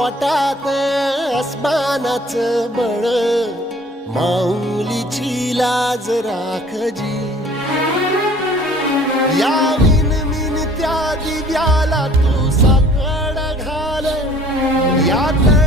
पोटात अस्मानाचं बळ, माऊलीची लाज राखजी. या विनविन त्या दिव्याला तू साकड घाल, यात